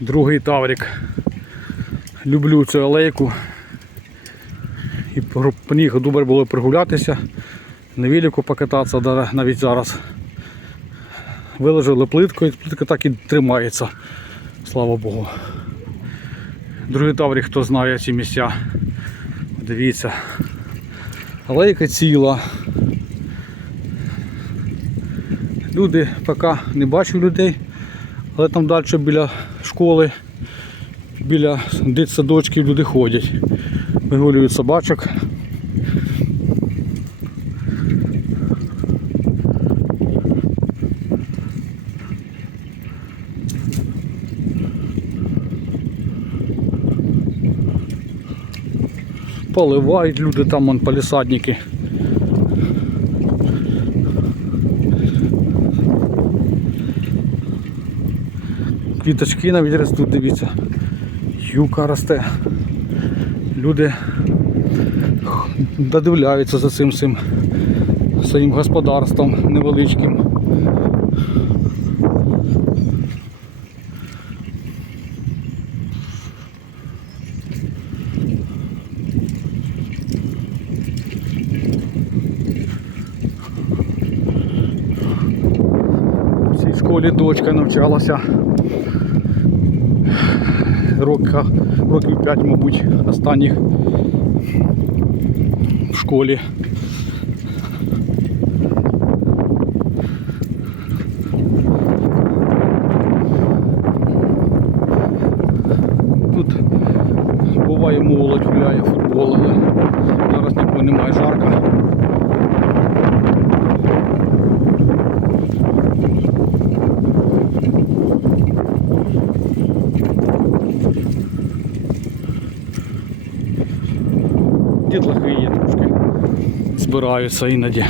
Другий таврик. Люблю цю алейку. І по ній добре було прогулятися, на велику покататися навіть зараз. Виложили плитку і плитка так і тримається. Слава Богу. Другий таврик, хто знає ці місця. Дивіться. Алейка ціла. Люди поки не бачив людей, але там далі біля школи, біля дитсадочків люди ходять. Вигулюють собачок. Поливають люди там вон палісадники. Квіточки навіть ростуть, дивіться. Юка росте. Люди додивляються за цим своїм господарством невеличким. В цій школі дочка навчалася. Рока, років 5, мабуть, останніх в школі. Тут буває молодь гуляє футбол, але зараз нікого немає жарко. Дітлахи є трошки. Збираються іноді.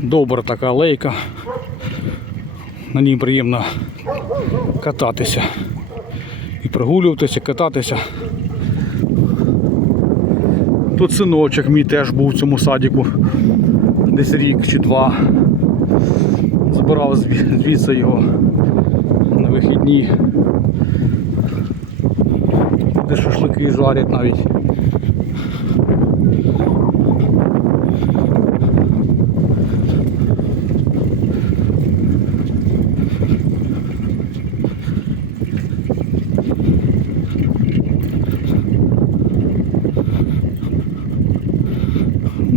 Добра така алейка. На ній приємно кататися. І прогулюватися, кататися. Тут синочок мій теж був в цьому садіку. Десь рік чи два. Збирав звідси його на вихідні. Де шашлики жарять навіть.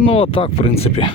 Ну, а так, в принципі.